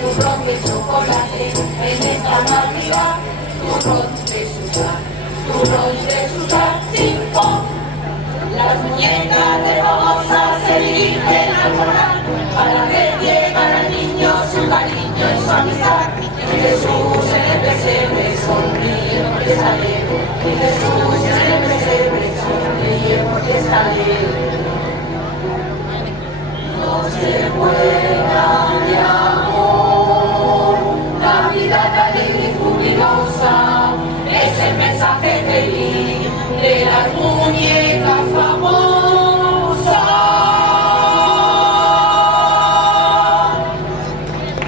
turrón de chocolate, en esta Navidad, turrón de sudar, cinco. Las muñecas de rosa se dirigen al corral para ver llegar al niño su cariño y su amistad. Y Jesús en el pesebre sonríe porque está alegre. Y Jesús en el pesebre sonríe porque está alegre. Noche buena.